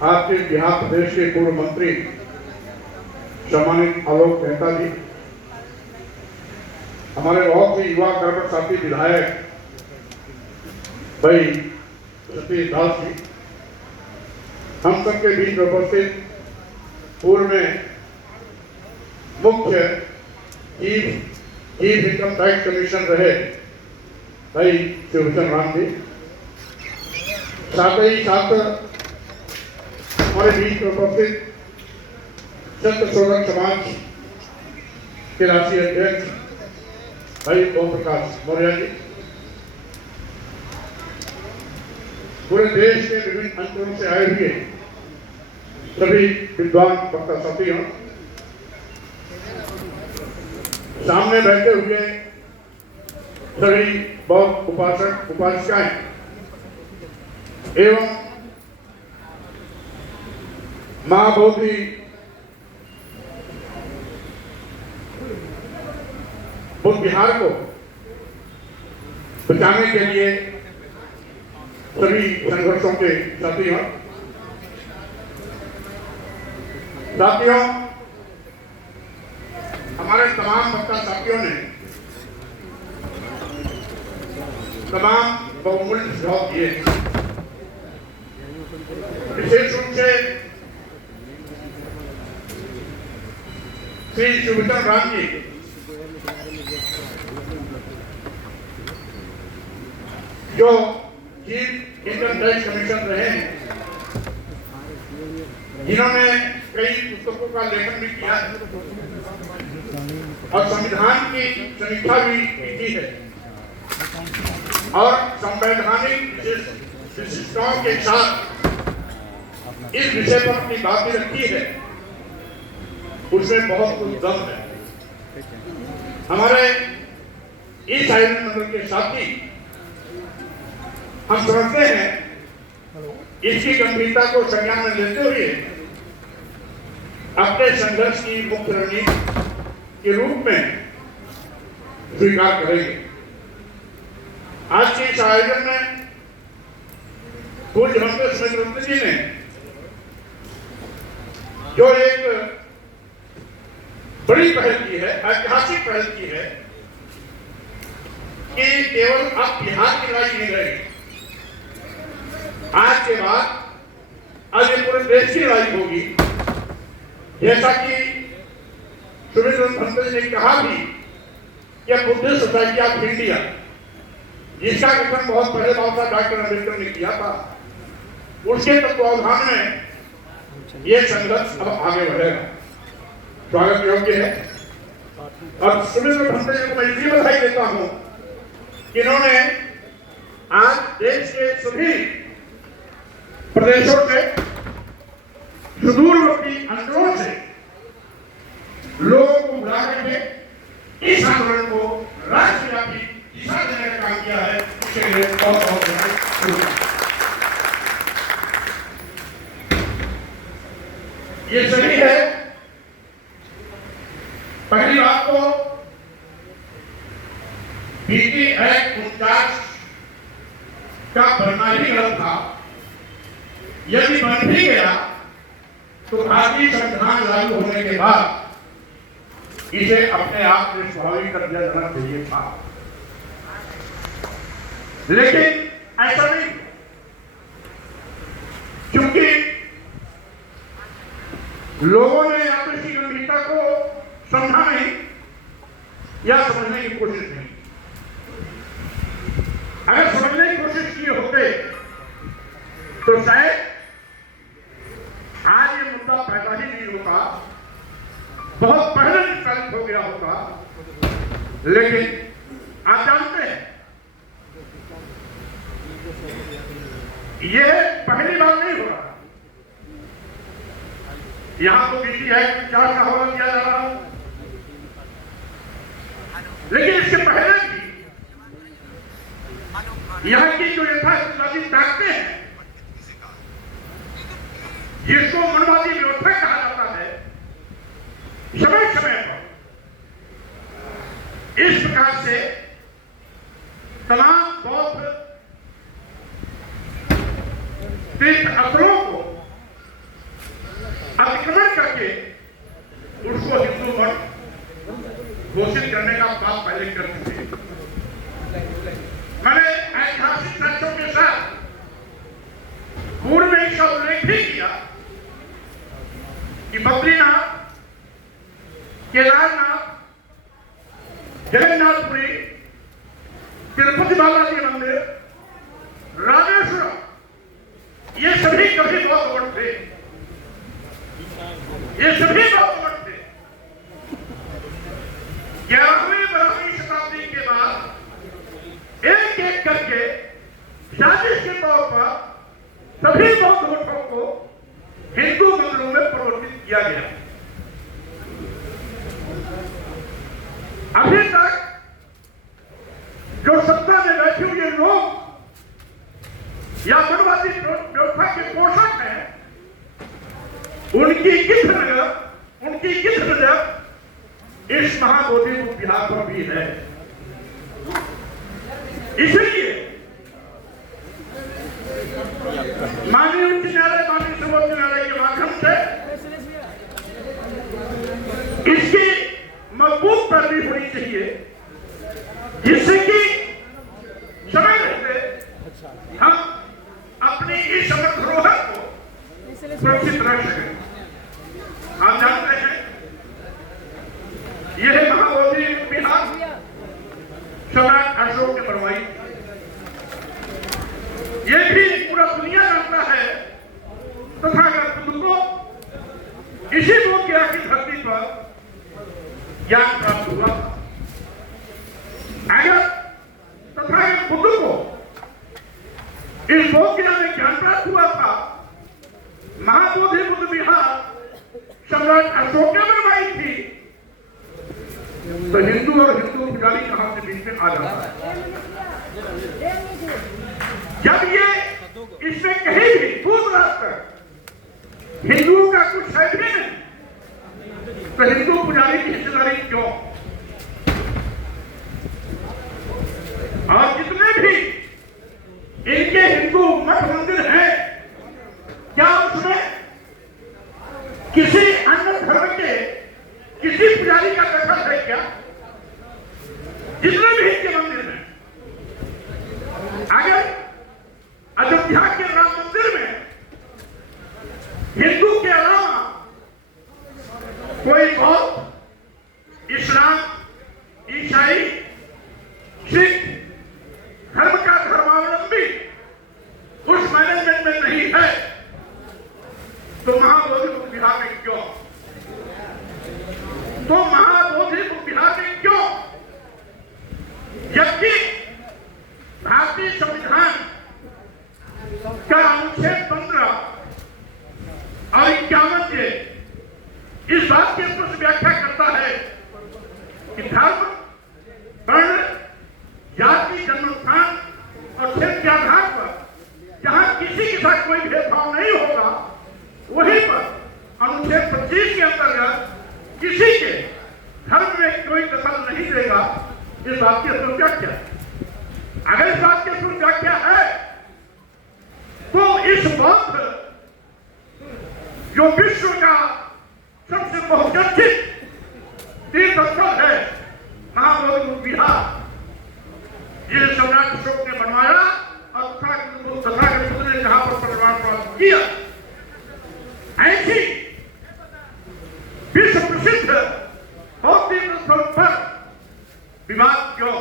आपके बिहार प्रदेश के पूर्व मंत्री सम्मानित आलोक मेहता जी, हमारे बहुत ही युवा कर्मठ साथी विधायक भाई सतीश दास जी, हम सबके बीच उपस्थित पूर्व में मुख्य चीफ इनकम टैक्स कमीशन रहे भाई शिवभूषण राम जी, साथ ही साथ हमारे बीच उपस्थित संत शोधक समाज के राष्ट्रीय अध्यक्ष भाई ओम प्रकाश मौर्य जी, पूरे देश के विभिन्न अंचलों से आए हुए सभी विद्वान वक्ता साथियों, सामने बैठे हुए सभी बौद्ध उपासक उपासिकाएं एवं मां बोधि बुद्ध विहार को बचाने के लिए सभी संघर्षों के साथियों, हमारे तमाम वक्ता साथियों ने तमाम बहुमूल्य सुझाव दिए। विशेष रूप से श्री शिवभूषण राम जी जो चीफ इनकम टैक्स कमीशन रहे हैं, जिन्होंने कई पुस्तकों का लेखन भी किया और संविधान की समीक्षा भी की है और संवैधानिक विशिष्टताओं के साथ इस विषय पर अपनी बात भी रखी है, उसमें बहुत कुछ दम है। हमारे इस आयोजन मंडल के साथी हम समझते हैं इसकी गंभीरता को संज्ञान में लेते हुए अपने संघर्ष की मुख्य रणनीति के रूप में स्वीकार करेंगे। आज के इस आयोजन में पूज्य हमारे सुमित जी ने जो एक बड़ी पहल की है, ऐतिहासिक पहल की है कि केवल अब बिहार की लड़ाई नहीं रही, आज के बाद आज ये पूरे देश की लड़ाई होगी। जैसा कि सुमित जी ने कहा भी कि बुद्धिस्ट सोसाइटी ऑफ इंडिया, जिसका गठन बहुत पहले बाबा डॉक्टर अम्बेडकर ने किया था, उसके तत्वावधान में ये संघर्ष अब आगे बढ़ेगा। स्वागत योग्य है। और सुमित जी को मैं इसलिए बधाई देता हूं कि इन्होंने आज देश के सभी प्रदेशों से, सुदूरवर्ती अंचलों से लोगों को बुला करके इस आंदोलन को राष्ट्रव्यापी दिशा देने का काम किया है। इसके लिए बहुत बहुत धन्यवाद। ये सही है। पहली बात तो बीटी एक्ट 49 का बनना ही गलत था। यदि बन भी गया तो भारतीय संविधान लागू होने के बाद इसे अपने आप में स्वाभाविक कर दिया जाना चाहिए था, लेकिन ऐसा नहीं, क्योंकि लोगों ने या तो इसकी गंभीरता को समझा नहीं या समझने की कोशिश नहीं। अगर समझने की कोशिश किए होते तो शायद आज ये मुद्दा पैदा ही नहीं होता, बहुत पहले निष्पादित हो गया होता। लेकिन आप जानते हैं ये पहली बार नहीं हो रहा। यहां तो बीटी एक्ट 49 का हवाला दिया जा रहा है, लेकिन इसके पहले भी यहां की जो यथास्थिति ताकतें हैं, जिसको मनवादी विरोध कहा जाता है, समय समय पर इस प्रकार से तमाम बौद्ध तीर्थ स्थलों को भी किया कि बद्रीनाथ, केदारनाथ, जगन्नाथपुरी, तिरुपति बालाजी मंदिर, रामेश्वरम, ये सभी कभी बौद्ध मठ थे। ये सभी बौद्ध मठ थे। 11वीं 12वीं शताब्दी के बाद एक एक करके साजिश के तौर पर सभी बौद्ध मठों को हिंदू मंदिरों में परिवर्तित किया गया। अभी तक जो सत्ता में बैठे हुए लोग या मनवादी व्यवस्था के पोषक हैं, उनकी किस नजर इस महाबोधि विहार पर भी है। इसलिए माननीय उच्च न्यायालय, माननीय सर्वोच्च न्यायालय के माध्यम से इसकी मजबूत पैरवी होनी चाहिए, जिससे कि समय रहते हम अपनी इस समर्थ धरोहर को सुरक्षित रख सकें। आप जानते हैं यह महाबोधि विहार सम्राट अशोक ने बनवाई। यह भी पूरा दुनिया जानता है तथागत बुद्ध को इसी बोधगया की धरती पर ज्ञान प्राप्त हुआ। अगर तथागत बुद्ध को इस बोधगया में ज्ञान प्राप्त हुआ था, महाबोधि बुद्ध विहार सम्राट अशोक ने बनवाई थी, तो हिंदू और हिंदू पुजारी कहां से बीच में आ जाता है? जब ये इसमें कहीं भी दूर रास्ता हिंदुओं का कुछ है भी नहीं, तो हिंदू पुजारी की हिस्सेदारी क्यों? और जितने भी इनके हिंदू मठ मंदिर हैं, क्या उसमें किसी अन्य धर्म के किसी पुजारी का दखल है क्या? जितने भी इनके मंदिर हैं, अगर अयोध्या के राम मंदिर में हिंदू के अलावा कोई बौद्ध, इस्लाम, ईसाई, सिख धर्म का धर्मावलंबी उस मैनेजमेंट में नहीं है, तो महाबोधि विहार में क्यों? तो महाबोधि विहार में क्यों? जबकि भारतीय संविधान का अनुच्छेद 15 और 51 के इस बात की स्पष्ट व्याख्या करता है कि धर्म, वर्ण, जाति, जन्मस्थान और क्षेत्र के आधार पर जहां किसी के साथ कोई भेदभाव नहीं होगा, वहीं पर अनुच्छेद 25 के अंतर्गत किसी के धर्म में कोई दखल नहीं देगा। इस बात की स्पष्ट व्याख्या, अगर इस बात की स्पष्ट व्याख्या है, तो इस बौद्ध जो विश्व का सबसे बहुचर्चित तीर्थ स्थल है महाबोधि विहार, जिसे सम्राट अशोक ने बनवाया और तथागत बुद्ध ने जहां पर परिवार प्राप्त किया, ऐसी विश्व प्रसिद्ध तीर्थ स्थल पर विवाद क्यों?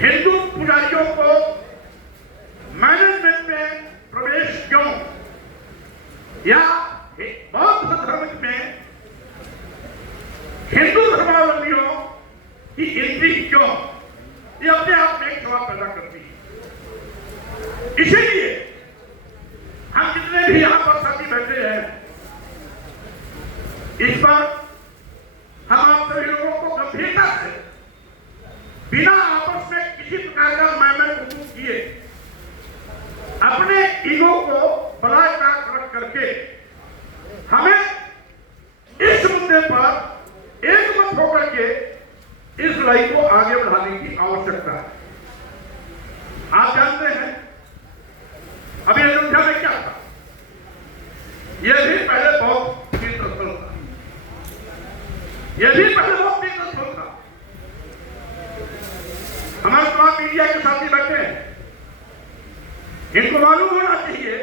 हिंदू पुजारियों को मैनेजमेंट में प्रवेश क्यों? या बौद्ध धर्म में हिंदू धर्मावलंबियों की एंट्री क्यों? ये अपने आप में एक सवाल पैदा करती है। इसीलिए हम जितने भी यहां पर साथी बैठे हैं, इस पर हम आप सभी लोगों को गंभीरता से, बिना आपस में किसी प्रकार का मैमन किए, अपने ईगो को बलाय रख करके हमें इस मुद्दे पर एक मत होकर के इस लड़ाई को आगे बढ़ाने की आवश्यकता है। आप जानते हैं अभी अयोध्या में क्या था? यह भी पहले बहुत तीर्थ स्थल था, यह भी पहले बहुत तीर्थ स्थल था। हमारे तमाम मीडिया के साथी बैठे हैं, इनको मालूम होना चाहिए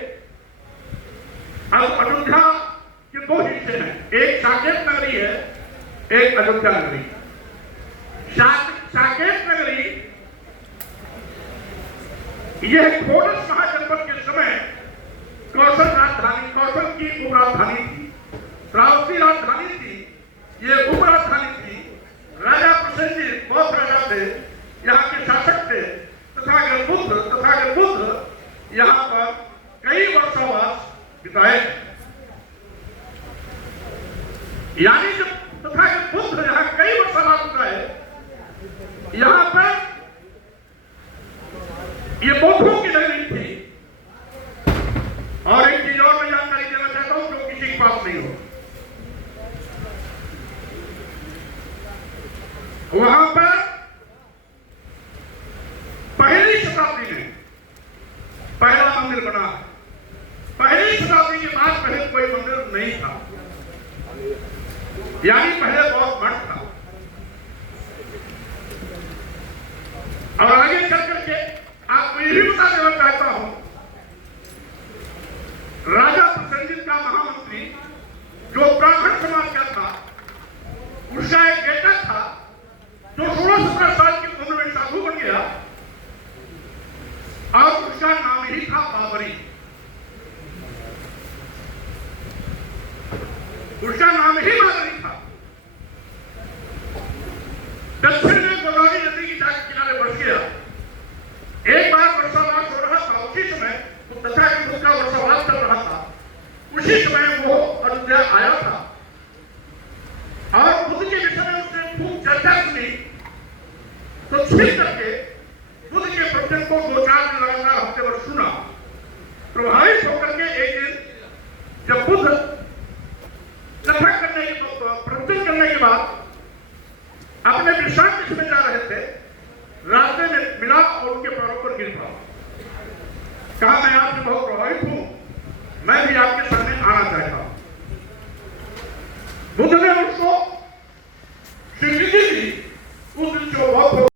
साकेत नगरी है, एक अयोध्या नगरी। साकेत नगरी यह खोडस महाजनपद के समय कौशल की उपराजधानी थी, श्रावस्ती राजधानी थी, ये उपराजधानी थी। राजा प्रसेनजीत बहुत राजा थे, यहाँ के शासक थे। तथागत बुद्ध यहाँ पर कई वर्षावास बिताए। यानी जब तथागत बुद्ध यहाँ कई वर्षावास बिताए, यहाँ पर ये बौद्धों की नगरी थी। और एक चीज और मैं जानकारी देना चाहता हूं जो किसी के पास नहीं हो। वहां पर पहली शताब्दी में पहला मंदिर बना है। पहली शताब्दी के बाद पहले कोई मंदिर नहीं था, यानी पहले बहुत मठ था। और आगे चल करके आपको ये भी बता देना चाहता हूं, राजा प्रसेनजीत का महामंत्री जो ब्राह्मण समाज का था, उसका एक बेटा था जो 16-17 साल की उम्र में साधु बन गया और उसका नाम ही था बाबरी। उसका नाम ही बाबरी था। दक्षिण में गोदावरी नदी की किनारे बस गया। एक बार वर्षावास हो रहा था, उसी समय तथागत का वर्षावास चल रहा था, उसी समय वो अयोध्या आया था और बुद्ध के विषय में उसने खूब चर्चा सुनी। तो छिप करके बुद्ध के प्रवचन को 2-4 दिन लगातार हफ्ते भर सुना। प्रभावित होकर के एक दिन जब बुद्ध कथा करने के प्रवचन करने के बाद अपने विश्राम के समय जा रहे थे, रास्ते में मिला और उनके पैरों पर गिर पड़ा। कहा, मैं आपसे बहुत